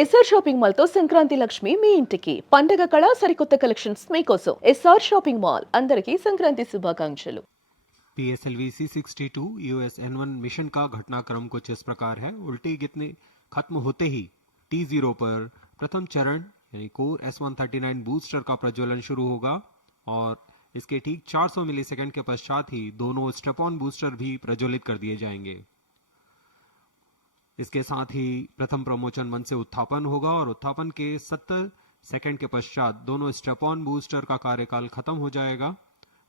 SR shopping mall తో సంక్రాంతి లక్ష్మి మీ ఇంటికి పండగ కళ సరికొత్త కలెక్షన్స్ మీకోసం ఎస్ఆర్ షాపింగ్ మాల్ అందరికీ సంక్రాంతి శుభాకాంక్షలు। PSLV C62 USN1 मिशन का घटनाक्रम कुछ इस प्रकार है। उल्टी गिरने खत्म होते ही T0 पर प्रथम चरण यानी कोर S139 बूस्टर का प्रज्वलन शुरू होगा और इसके ठीक 400 मिलीसेकंड के पश्चात ही दोनों स्टेप ऑन बूस्टर भी प्रज्वलित कर दिए जाएंगे। इसके साथ ही प्रथम प्रमोचन मंच से उत्थापन होगा और उत्थापन के 70 सेकंड के पश्चात दोनों स्टेप ऑन बूस्टर का कार्यकाल खत्म हो जाएगा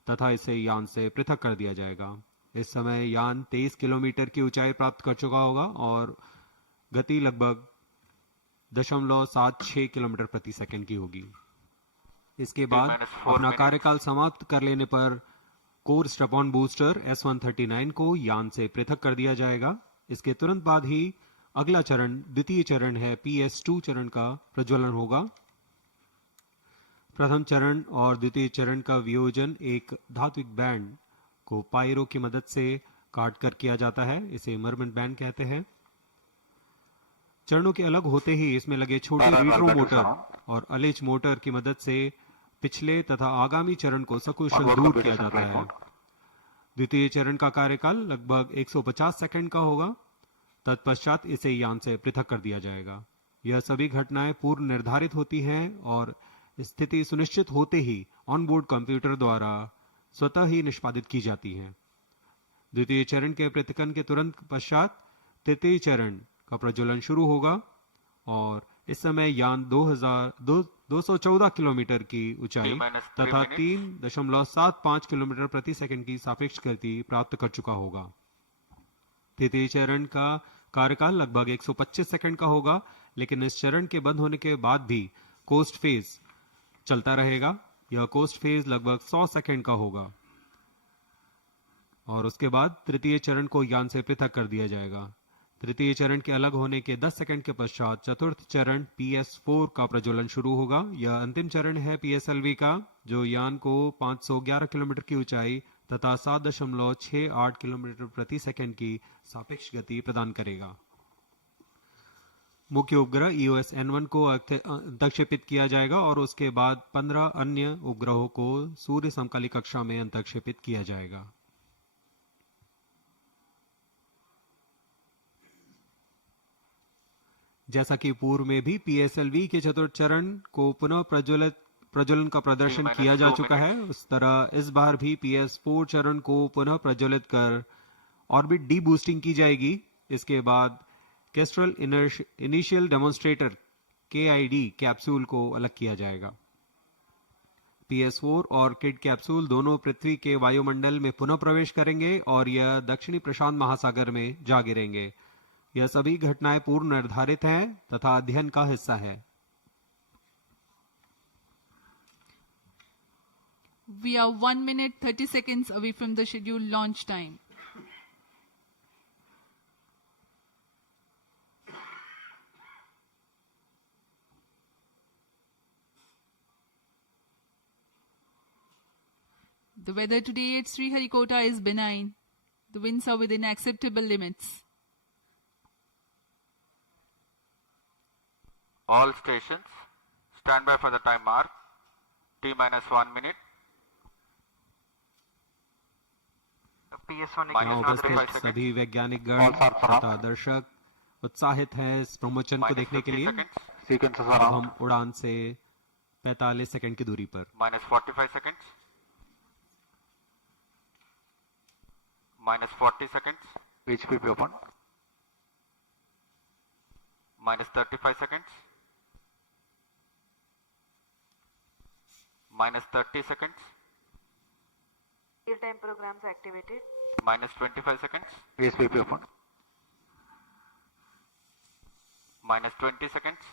तथा इसे यान से पृथक कर दिया जाएगा। इस समय यान 23 किलोमीटर की ऊंचाई प्राप्त कर चुका होगा और गति लगभग 0.76 किलोमीटर प्रति सेकंड की होगी। इसके बाद अपना कार्यकाल समाप्त कर लेने पर core step on booster S139 को यान से पृथक कर दिया जाएगा। इसके तुरंत बाद ही अगला चरण द्वितीय चरण है PS2 चरण का प्रज्वलन होगा। प्रथम चरण और द्वितीय चरण का वियोजन एक धात्विक बैंड को पायरो की मदद से काट कर किया जाता है, इसे मरमेंट बैंड कहते हैं। चरणों के अलग होते ही इसमें लगे छोटे रीट्रो मोटर और अलेच मोटर की मदद से पिछले तथा आगामी चरण को सकुशल दूर किया जाता है। द्वितीय चरण का कार्यकाल लगभग 150 सेकंड का होगा। तत्पश्चात इसे यान से पृथक कर दिया जाएगा। यह सभी घटनाएं पूर्व निर्धारित होती हैं और स्थिति सुनिश्चित होते ही ऑनबोर्ड कंप्यूटर द्वारा स्वतः ही निष्पादित की जाती हैं। द्वितीय चरण के पृथकन के तुरंत पश्चात तृतीय चरण का प्रज्वलन शुरू होगा और इस समय यान 214 किलोमीटर की ऊंचाई तथा 3.75 किलोमीटर प्रति सेकंड की सापेक्ष गति प्राप्त कर चुका होगा। तृतीय चरण का कार्यकाल लगभग 125 सेकंड का होगा, लेकिन इस चरण के बंद होने के बाद भी कोस्ट फेज चलता रहेगा। यह कोस्ट फेज लगभग 100 सेकंड का होगा और उसके बाद तृतीय चरण को यान से पृथक कर दिया जाएगा। तृतीय चरण के अलग होने के 10 सेकंड के पश्चात चतुर्थ चरण PS4 का प्रज्वलन शुरू होगा। यह अंतिम चरण है PSLV का, जो यान को 511 किलोमीटर की ऊंचाई तथा 7.68 किलोमीटर प्रति सेकंड की सापेक्ष गति प्रदान करेगा। मुख्य उपग्रह EOS-N1 को अंतक्षेपित किया जाएगा और उसके बाद 15 अन्य उपग्रहों को सूर्य समकाली कक्षा में अंतक्षेपित किया जाएगा। जैसा कि पूर्व में भी PSLV के चतुर्थ चरण को पुनः प्रज्वलन का प्रदर्शन किया जा चुका है, उस तरह इस बार भी PS4 चरण को पुनः प्रज्वलित कर ऑर्बिट डी बूस्टिंग की जाएगी। इसके बाद Kestrel initial demonstrator KID capsule को अलग किया जाएगा। PS4 और किड कैप्सूल दोनों पृथ्वी के वायुमंडल में पुनः प्रवेश करेंगे और यह दक्षिणी प्रशांत महासागर में जा गिरेंगे। यह सभी घटनाएं पूर्व निर्धारित हैं तथा अध्ययन का हिस्सा है। We are 1 minute 30 seconds away from the scheduled launch time. The weather today at Sriharikota is benign. The winds are within acceptable limits. All stations, stand by for the time mark. T-1 minute. यहाँ उपस्थित सभी वैज्ञानिक गण तथा दर्शक उत्साहित हैं इस प्रमोचन को देखने के लिए। अब हम उड़ान से 45 सेकंड की दूरी पर। -45 seconds. -40 seconds. HPP open. -35 seconds. -30 seconds. Real-time programs activated. -25 seconds. PSPP open. -20 seconds.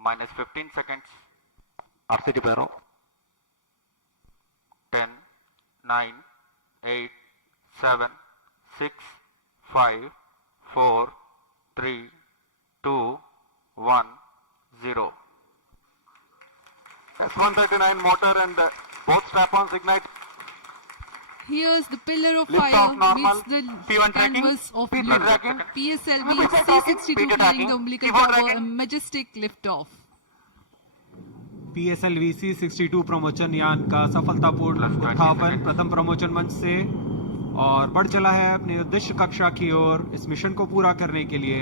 -15 seconds. RCT Barrow. 10, 9, 8, 7, 6, 5, 4, 3, 2, 1, 0. S139 motor and both strap-ons ignite. Here's the pillar of Lift fire off normal. meets the P1 tracking. canvas of P2 blue. tracking. PSLV P2 tracking. C62 P2 clearing tracking. the umbilical P4 tower, a tracking. majestic liftoff. PSLV C62 प्रमोचन यान का सफलतापूर्ण उत्थापन प्रथम प्रमोचन मंच से और बढ़ चला है अपने उद्देश्य कक्षा की ओर इस मिशन को पूरा करने के लिए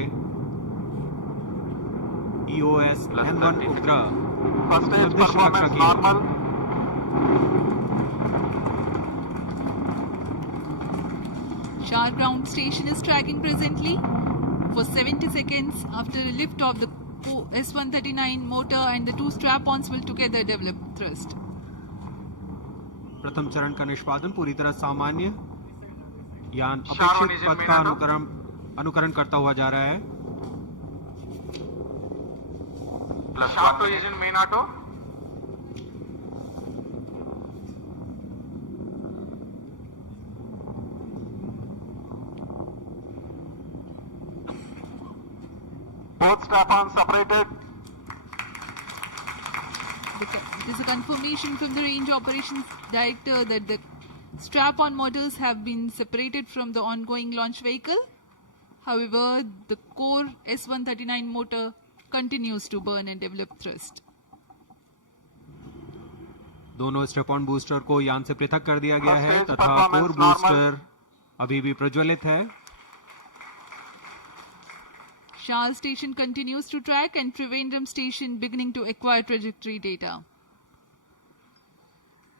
EOS N1 उपग्रह First stage उद्देश्य कक्षा performance की ओर। normal. Shar ground station is tracking presently. For 70 seconds after liftoff, the S139 motor and the two strap-ons will together develop thrust. प्रथम चरण का निष्पादन पूरी तरह सामान्य यान Sharp अपेक्षित on पथ का engine अनुकरण करता हुआ जा रहा है Plus sharp to engine main auto. Both strap-ons separated. It is a confirmation from the range operations director that the strap-on motors have been separated from the ongoing launch vehicle. However, the core S139 motor continues to burn and develop thrust. दोनों step on booster को यान से पृथक कर दिया गया है First stage तथा कोर performance normal. बूस्टर अभी भी प्रज्वलित है Shah station continues to track and Trivandrum station beginning to acquire trajectory data.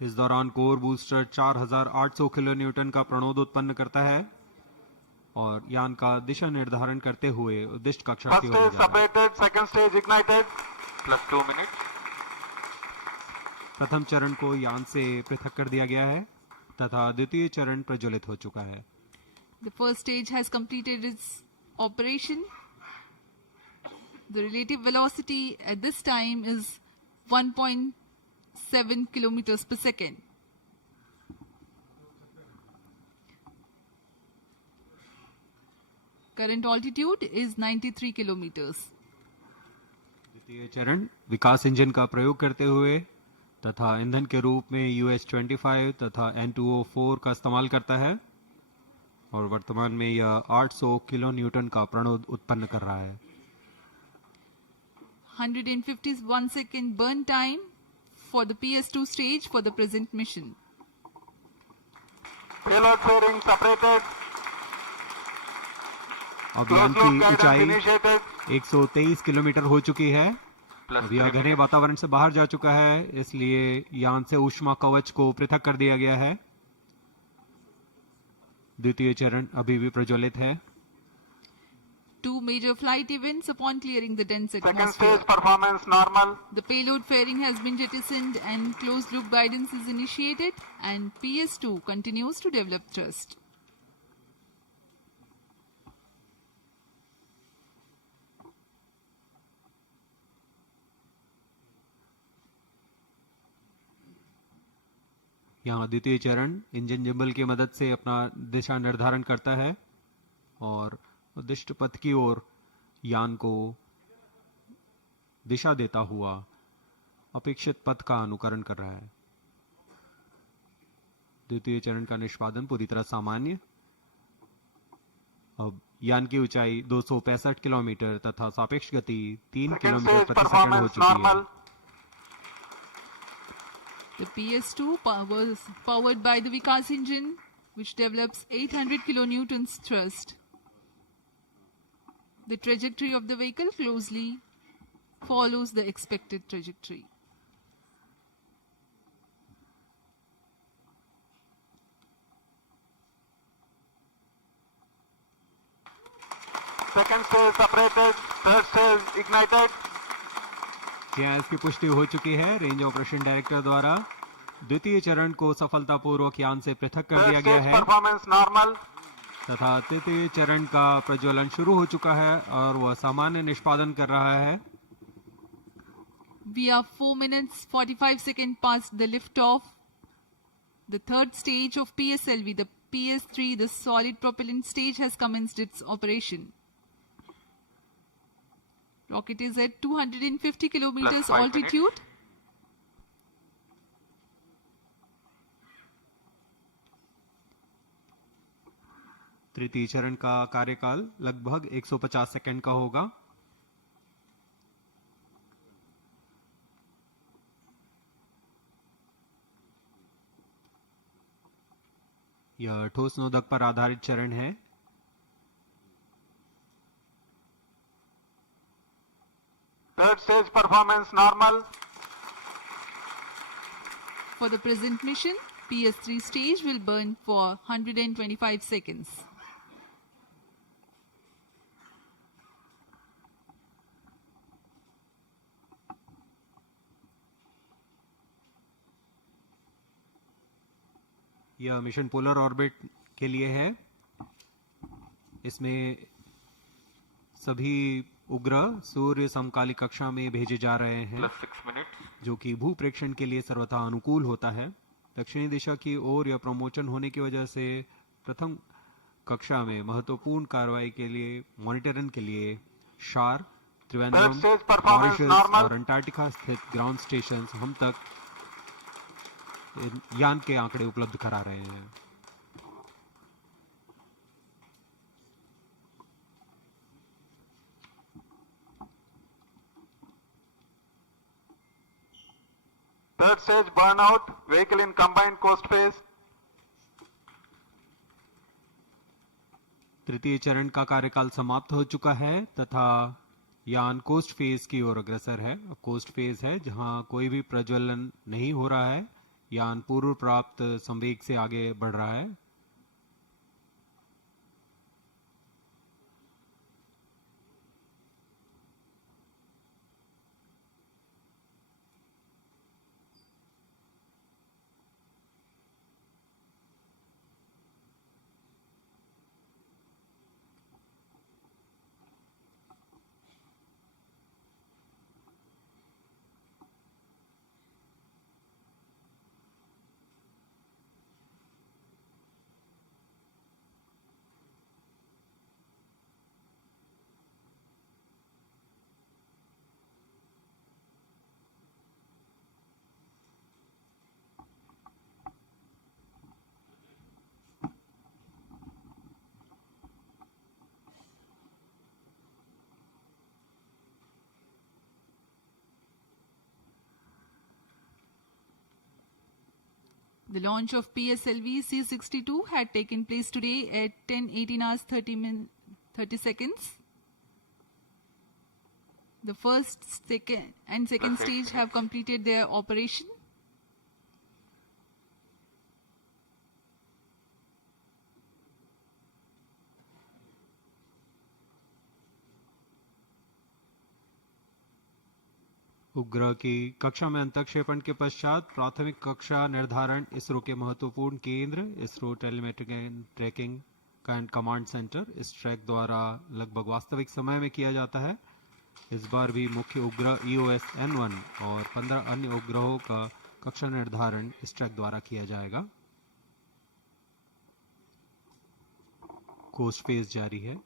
इस दौरान कोर बूस्टर 4800 किलो न्यूटन का प्रणोद उत्पन्न करता है और यान का दिशा निर्धारण करते हुए उद्दिष्ट कक्षा First की ओर stage जा रहा है। separated, second stage ignited. Plus 2 minutes. प्रथम चरण को यान से पृथक कर दिया गया है तथा द्वितीय चरण प्रज्वलित हो चुका है The first stage has completed its operation. The relative velocity at this time is 1.7 kilometers per second. Current altitude is 93 kilometers. द्वितीय चरण विकास इंजन का प्रयोग करते हुए तथा ईंधन के रूप में US-25 तथा N2O4 का इस्तेमाल करता है और वर्तमान में यह 800 किलो न्यूटन का प्रणोद उत्पन्न कर रहा है 151 second burn time for the PS2 stage for the present mission. Payload fairing separated. अब यान Close loop की guidance ऊंचाई initiated. 123 किलोमीटर हो चुकी है अब यह घने वातावरण से बाहर जा चुका है इसलिए यान से ऊष्मा कवच को पृथक कर दिया गया है द्वितीय चरण अभी भी प्रज्वलित है Two major flight events upon clearing the dense Second atmosphere. stage performance normal. The payload fairing has been jettisoned and closed loop guidance is initiated and PS2 continues to develop thrust. यहाँ द्वितीय चरण engine gimbal की मदद से अपना दिशा निर्धारण करता है और उद्दिष्ट पथ की ओर यान को दिशा देता हुआ अपेक्षित पथ का अनुकरण कर रहा है द्वितीय चरण का निष्पादन पूरी तरह सामान्य अब यान की ऊंचाई 265 किलोमीटर तथा सापेक्ष गति 3 Second किलोमीटर stage प्रति सेकंड हो performance चुकी है normal. The PS2 was powered by the Vikas engine which develops 800 kilonewtons thrust. The trajectory of the vehicle closely follows the expected trajectory. Second stage separated. Third stage ignited. क्या इसकी पुष्टि हो चुकी है range operation director द्वारा द्वितीय चरण को सफलतापूर्वक यान से पृथक कर Third दिया गया stage है performance normal. तथा तृतीय चरण का प्रज्वलन शुरू हो चुका है और वह सामान्य निष्पादन कर रहा है We are 4 minutes 45 seconds past the liftoff. The third stage of PSLV, the PS3, the solid propellant stage has commenced its operation. Rocket is at 250 kilometers 5 altitude. तृतीय चरण का कार्यकाल लगभग 150 सेकंड का होगा। यह ठोस नोदक पर आधारित चरण है। Third stage performance normal. For the present mission, PS3 stage will burn for 125 seconds. यह मिशन पोलर ऑर्बिट के लिए है। इसमें सभी उपग्रह सूर्य समकालिक कक्षा में भेजे जा रहे हैं, Plus 6 minutes. जो कि भू प्रेक्षण के लिए सर्वथा अनुकूल होता है। दक्षिणी दिशा की ओर यह प्रमोशन होने की वजह से प्रथम कक्षा में महत्वपूर्ण कार्रवाई के लिए मॉनिटरिंग के लिए शार, Trivandrum, Third stage performance Mauritius normal. और अंटार्कटिका स्थित ग्राउंड स्टेशन हम तक यान के आंकड़े उपलब्ध करा रहे हैं। Third stage burnout. Vehicle in combined coast phase. तृतीय चरण का कार्यकाल समाप्त हो चुका है तथा यान कोस्ट फेज की ओर अग्रसर है। कोस्ट फेज है जहां कोई भी प्रज्वलन नहीं हो रहा है। यान पूर्व प्राप्त संवेग से आगे बढ़ रहा है। The launch of PSLV C-62 had taken place today at 10:18 hours 30 seconds. The first, second and second stage have completed their operation. उपग्रह की कक्षा में अंतक्षेपण के पश्चात प्राथमिक कक्षा निर्धारण इसरो के महत्वपूर्ण केंद्र ISRO telemetric and tracking and command centre इस ट्रैक द्वारा लगभग वास्तविक समय में किया जाता है। इस बार भी मुख्य उपग्रह EOS N1 और 15 अन्य उपग्रहों का कक्षा निर्धारण इस ट्रैक द्वारा किया जाएगा। कोस्ट फेज जारी है।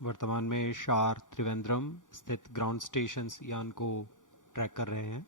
वर्तमान में शार त्रिवेंद्रम स्थित ग्राउंड स्टेशन यान को ट्रैक कर रहे हैं।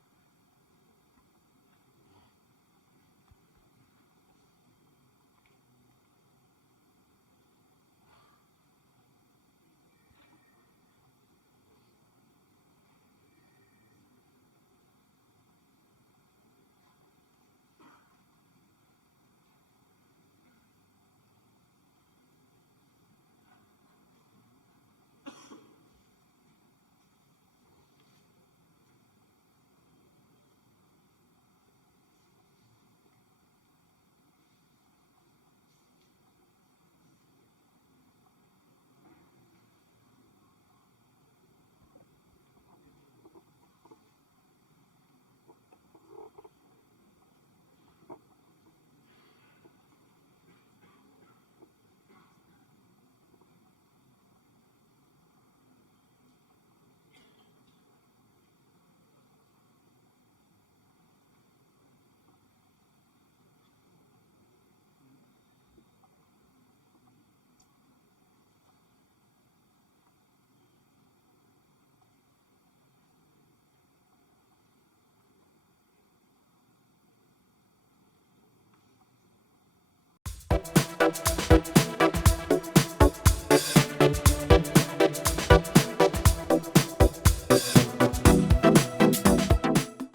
है।